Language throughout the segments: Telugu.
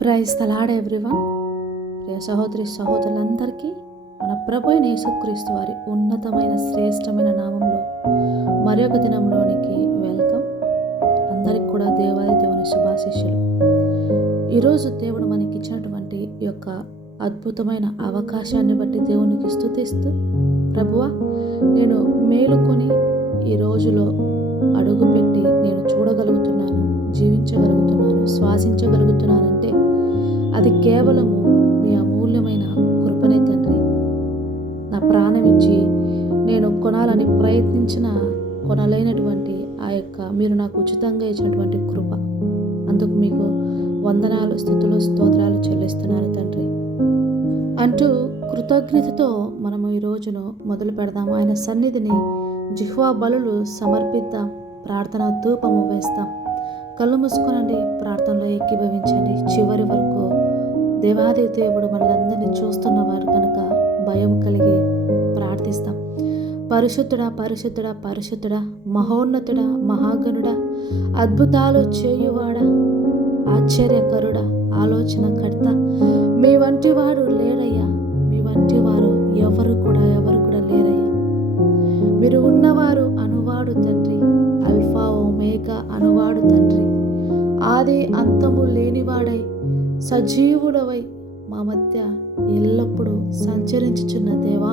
Praise తలాడ్ everyone. ప్రియ సహోదరి సహోదరులందరికీ మన ప్రభు అయిన యేసుక్రీస్తు వారి ఉన్నతమైన శ్రేష్టమైన నామంలో మరొక దినంలోనికి వెల్కమ్. అందరికి కూడా దేవాది దేవుని శుభాశిష్యులు ఈరోజు దేవుడు మనకి ఇచ్చినటువంటి ఈ యొక్క అద్భుతమైన అవకాశాన్ని బట్టి దేవునికి స్థుతిస్తూ ప్రభువా నేను మేలుకొని ఈ రోజులో అడుగుపెట్టి నేను చూడగలుగుతున్నాను. జీవించగలుగుతున్నాను శ్వాసించగలుగుతున్నానంటే అది కేవలము మీ అమూల్యమైన కృపనే తండ్రి. నా ప్రాణం ఇచ్చి నేను కొనాలని ప్రయత్నించిన కొనలేనటువంటి ఆ యొక్క మీరు నాకు ఉచితంగా ఇచ్చినటువంటి కృప. అందుకు మీకు వందనాలు స్థుతులు స్తోత్రాలు చెల్లిస్తున్నాను తండ్రి. అంటూ కృతజ్ఞతతో మనము ఈ రోజును మొదలు పెడదాం ఆయన సన్నిధిని జిహ్వా బలులు సమర్పిద్దాం. ప్రార్థన ధూపము వేస్తాం. కళ్ళు మూసుకొనండి ప్రార్థనలో ఎక్కిభవించండి చివరి వరకు దేవాది దేవుడు వాళ్ళందరిని చూస్తున్న వారు కనుక భయం కలిగి ప్రార్థిస్తాం. పరిశుద్ధుడా పరిశుద్ధుడా పరిశుద్ధుడా మహోన్నతుడా మహాగణుడా అద్భుతాలు చేయువాడా ఆశ్చర్యకరుడా ఆలోచన కర్త మీ వంటి వాడు లేడయ్యా. మీ వంటి వారు ఎవరు కూడా ఎవరు కూడా లేరయ్యా. మీరు ఉన్నవారు అనువాడు తండ్రి. ఆల్ఫా ఓమేగా అనువాడు తండ్రి. ఆది అంతము లేనివాడై సజీవుడవై మా మధ్య ఎల్లప్పుడూ సంచరించుచున్న దేవా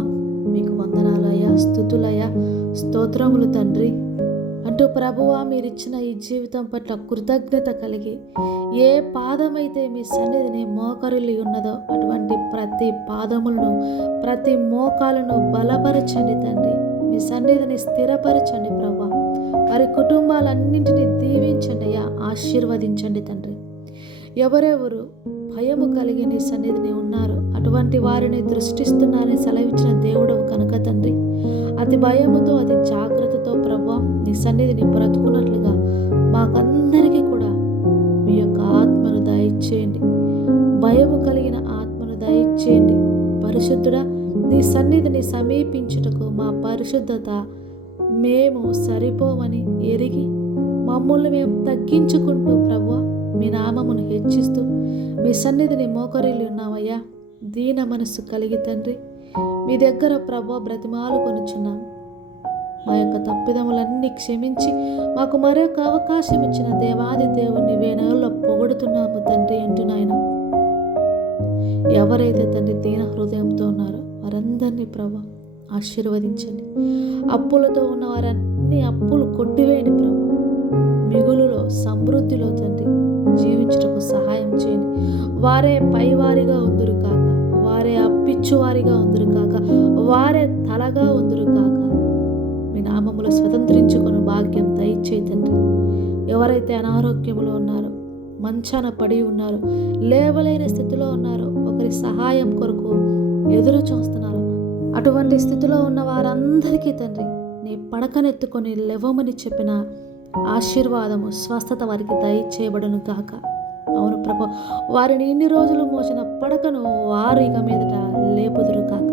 మీకు వందనాలయ్యా స్థుతులయ్యా స్తోత్రములు తండ్రి. అంటూ ప్రభువా మీరిచ్చిన ఈ జీవితం పట్ల కృతజ్ఞత కలిగి ఏ పాదమైతే మీ సన్నిధిని మోకరిల్లి ఉన్నదో అటువంటి ప్రతి పాదములను ప్రతి మోకాలను బలపరచండి తండ్రి. మీ సన్నిధిని స్థిరపరచండి ప్రభు. వారి కుటుంబాలన్నింటినీ దీవించండి అయ్యా ఆశీర్వదించండి తండ్రి. ఎవరెవరు భయము కలిగి నీ సన్నిధిని ఉన్నారు అటువంటి వారిని దృష్టిస్తున్నారని సెలవిచ్చిన దేవుడవు కనుక తండ్రి. అతి భయముతో అతి జాగ్రత్తతో ప్రభా నీ సన్నిధిని బ్రతుకున్నట్లుగా మాకందరికీ కూడా మీ యొక్క ఆత్మను దయచేయండి. భయము కలిగిన ఆత్మను దయచేయండి. పరిశుద్ధుడా నీ సన్నిధిని సమీపించుటకు మా పరిశుద్ధత మేము సరిపోవని ఎరిగి మమ్మల్ని మేము తగ్గించుకుంటూ ప్రభు మీ నామమును హెచ్చిస్తూ మీ సన్నిధిని మోకరిల్లి ఉన్నామయ్యా. దీన మనస్సు కలిగి తండ్రి మీ దగ్గర ప్రభు బ్రతిమాలు కొనుచున్నాం. మా యొక్క తప్పిదములన్నీ క్షమించి మాకు మరొక అవకాశం ఇచ్చిన దేవాది దేవుణ్ణి వేణుల్లో పొగుడుతున్నాము తండ్రి అంటున్నాయన ఎవరైతే తండ్రి దీన హృదయంతో ఉన్నారో వారందరినీ ప్రభా ఆశీర్వదించండి. అప్పులతో ఉన్న వారన్ని అప్పులు కొట్టివేయండి ప్రభు. మిగులులో సమృద్ధిలో తండ్రి జీవించటకు సహాయం చేయండి. వారే పైవారిగా ఉందురు కాక వారే అప్పిచ్చువారిగా ఉందరు కాక వారే తలగా ఉందరు కాక మీ నామములు స్వతంత్రించుకొని భాగ్యం దయచేయి తండ్రి. ఎవరైతే అనారోగ్యంలో ఉన్నారో మంచాన పడి ఉన్నారు లేవలేని స్థితిలో ఉన్నారో ఒకరి సహాయం కొరకు ఎదురు చూస్తున్నారు అటువంటి స్థితిలో ఉన్న వారందరికీ తండ్రి నీ పడకనెత్తుకొని లేవమని చెప్పిన ఆశీర్వాదము స్వస్థత వారికి దయచేయబడును గాక. అవును ప్రభు వారిని ఇన్ని రోజులు మోసిన పడకను వారు ఇక మీదట లేపుదురు కాక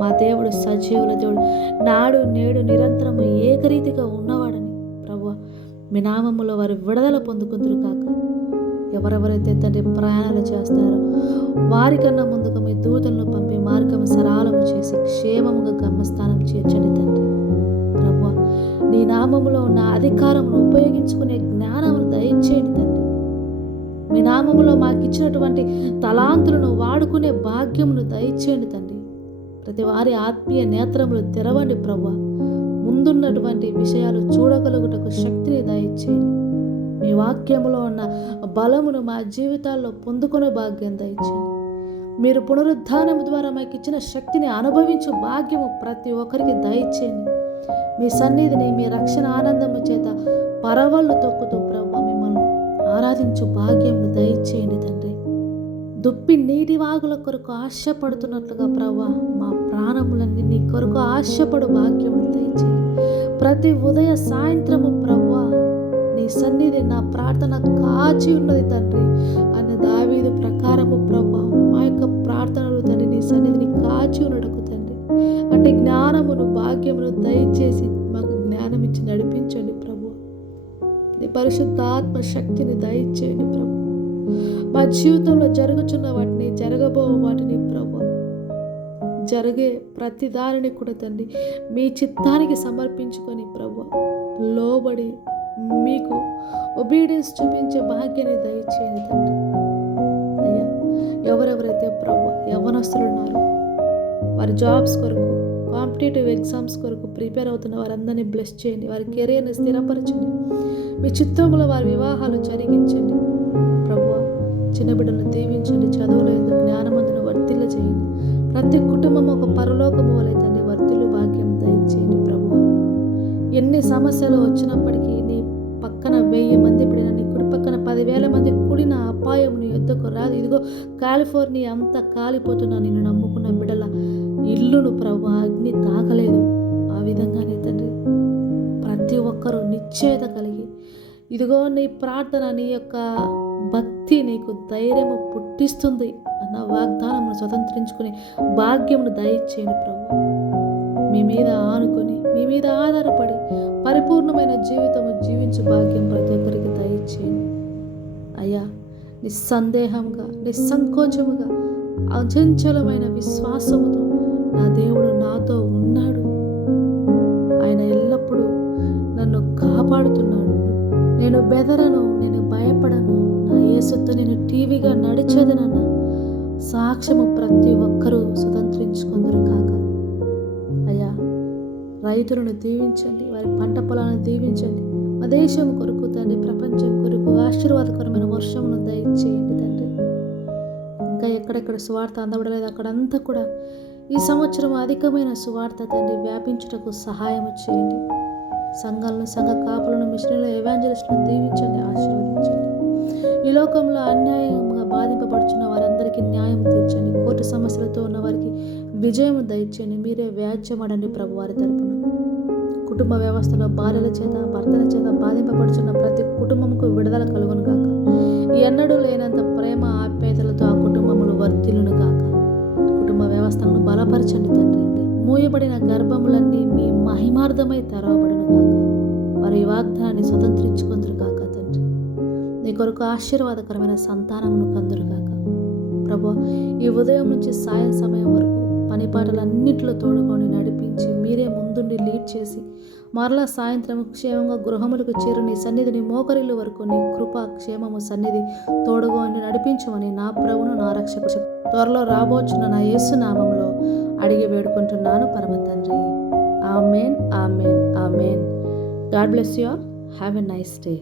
మా దేవుడు సజీవుల దేవుడు నాడు నేడు నిరంతరము ఏకరీతిగా ఉన్నవాడని ప్రభు మీ నామములో వారు విడుదల పొందుకుందరు కాక ఎవరెవరైతే తండ్రి ప్రయాణాలు చేస్తారో వారికన్నా ముందుకు మీ దూతలను పంపి మార్గం సరాలము చేసి క్షేమముగా గమ్యస్థానం చేర్చండి తండ్రి. ప్రభు నీ నామములో ఉన్న అధికారమును ఉపయోగించుకునే జ్ఞానమును దయచేయండి తండ్రి. మీ నామములో మాకు ఇచ్చినటువంటి తలాంతులను వాడుకునే భాగ్యమును దయచేయండి తండ్రి. ప్రతి వారి ఆత్మీయ నేత్రములు తెరవండి ప్రభు ముందున్నటువంటి విషయాలు చూడగలుగుటకు శక్తిని దయచేయండి. మీ వాక్యములో ఉన్న బలమును మా జీవితాల్లో పొందుకునే భాగ్యం దయచేయండి. మీరు పునరుద్ధానం ద్వారా మాకు ఇచ్చిన శక్తిని అనుభవించు భాగ్యము ప్రతి ఒక్కరికి దయచేయండి. మీ సన్నిధిని మీ రక్షణ ఆనందము చేత పరవళ్ళు తొక్కుతూ ప్రభు మిమ్మల్ని ఆరాధించు భాగ్యంను దయచేయండి తండ్రి. దుప్పి నీటి వాగుల కొరకు ఆశపడుతున్నట్లుగా ప్రభా మా ప్రాణములన్నీ నీ కొరకు ఆశపడు భాగ్యమును దయచేయండి. ప్రతి ఉదయ సాయంత్రము ప్రభా సన్నిధి నా ప్రార్థన కాచి ఉన్నది తండ్రి. అన్న దావీదు ప్రకారము ప్రభా మా యొక్క ప్రార్థనలు తండ్రి నీ సన్నిధిని కాచి ఉన్నటకు తండ్రి. అంటే జ్ఞానమును భాగ్యమును దయచేసి మాకు జ్ఞానం ఇచ్చి నడిపించండి ప్రభు. నీ పరిశుద్ధాత్మ శక్తిని దయచేయండి ప్రభు. మా జీవితంలో జరుగుచున్న వాటిని జరగబో వాటిని ప్రభు జరిగే ప్రతి దారిని కూడా తండ్రి మీ చిత్తానికి సమర్పించుకొని ప్రభు లోబడి మీకు ఒబీడియన్స్ చూపించే భాగ్యాన్ని దయచేయండి తండ్రి. అయ్యా ఎవరెవరైతే ప్రభు యవనస్తులు ఉన్నారో వారి జాబ్స్ కొరకు కాంపిటేటివ్ ఎగ్జామ్స్ కొరకు ప్రిపేర్ అవుతున్న వారందరినీ బ్లెస్ చేయండి. వారి కెరీర్ని స్థిరపరచండి. మీ చిత్రంలో వారి వివాహాలు జరిగించండి. ప్రభు చిన్న పదివేల మంది కూడిన అపాయం నీ యుద్ధకు రాదు. ఇదిగో కాలిఫోర్నియా అంతా కాలిపోతున్నా నిన్ను నమ్ముకున్న బిడల ఇల్లును ప్రభు అగ్ని తాకలేదు. ఆ విధంగానే తండ్రి ప్రతి ఒక్కరూ నిశ్చయత కలిగి ఇదిగో నీ ప్రార్థన నీ యొక్క భక్తి నీకు ధైర్యము పుట్టిస్తుంది అన్న వాగ్దానమును స్వతంత్రించుకుని భాగ్యమును దయచేయండి ప్రభు. మీ మీద ఆనుకొని మీ మీద ఆధారపడి పరిపూర్ణమైన జీవితము జీవించు భాగ్యం ప్రతి ఒక్కరికి దయచేయండి నిస్సందేహంగా నిస్సంకోచముగా అచంచలమైన విశ్వాసముతో నా దేవుడు నాతో ఉన్నాడు. ఆయన ఎల్లప్పుడూ నన్ను కాపాడుతున్నాడు. నేను బెదరను నేను భయపడను. నా యేసుతో నేను టీవీగా నడిచేదనన్న సాక్ష్యము ప్రతి ఒక్కరూ స్వతంత్రించుకుందరు కాక. అయ్యా రైతులను దీవించండి వారి పంట పొలాలను దీవించండి. మా దేశం కొరకు తండ్రి ప్రపంచం కొరకు ఆశీర్వాదకరమైన వర్షమును దయచేయండి తండ్రి. ఇంకా ఎక్కడెక్కడ సువార్త అందబడలేదు అక్కడంతా కూడా ఈ సంవత్సరం అధికమైన సువార్త తండ్రి వ్యాపించుటకు సహాయం చేయండి. సంఘాలను సంఘ కాపులను మిషన్లు ఎవాంజలిస్టులను దీవించండి ఆశీర్వదించండి. ఈ లోకంలో అన్యాయంగా బాధింపబడుచున్న వారందరికీ న్యాయం తీర్చండి. కోర్టు సమస్యలతో ఉన్న వారికి విజయం దయచేయండి. మీరే వ్యాజ్యమడండి ప్రభు వారి తరపున. కుటుంబ వ్యవస్థలో భార్యల చేత భర్తల చేత బాధింపబడుచున్న ప్రతి కుటుంబంకు విడుదల కలుగును కాక ఎన్నడూ లేనంత ప్రేమ ఆప్యాయతలతో ఆ కుటుంబములు వర్ధిల్లును కాక కుటుంబ వ్యవస్థలను బలపరచండి తండ్రి. మూయబడిన గర్భములన్నీ మీ మహిమార్థమై తెరవబడును కాక వారి వాగ్దానాన్ని స్వతంత్రించుకుందరు కాక తండ్రి. నీ కొరకు ఆశీర్వాదకరమైన సంతానమును కందురు కాక ప్రభు ఈ ఉదయం నుంచి సాయం సమయం వరకు పని పాటలన్నింటిలో తోడుకొని నడిపించి మీరే ముందుండి లీడ్ చేసి మరలా సాయంత్రం క్షేమంగా గృహములకు చేరుని సన్నిధిని మోకరిల్లు వరకు నీ కృప క్షేమము సన్నిధి తోడుగోని నడిపించమని నా ప్రభును నా రక్షకు త్వరలో రాబోచున్న నా యేసునామంలో అడిగి వేడుకుంటున్నాను పరమ తండ్రి. Amen amen amen. God bless you all. Have a nice day.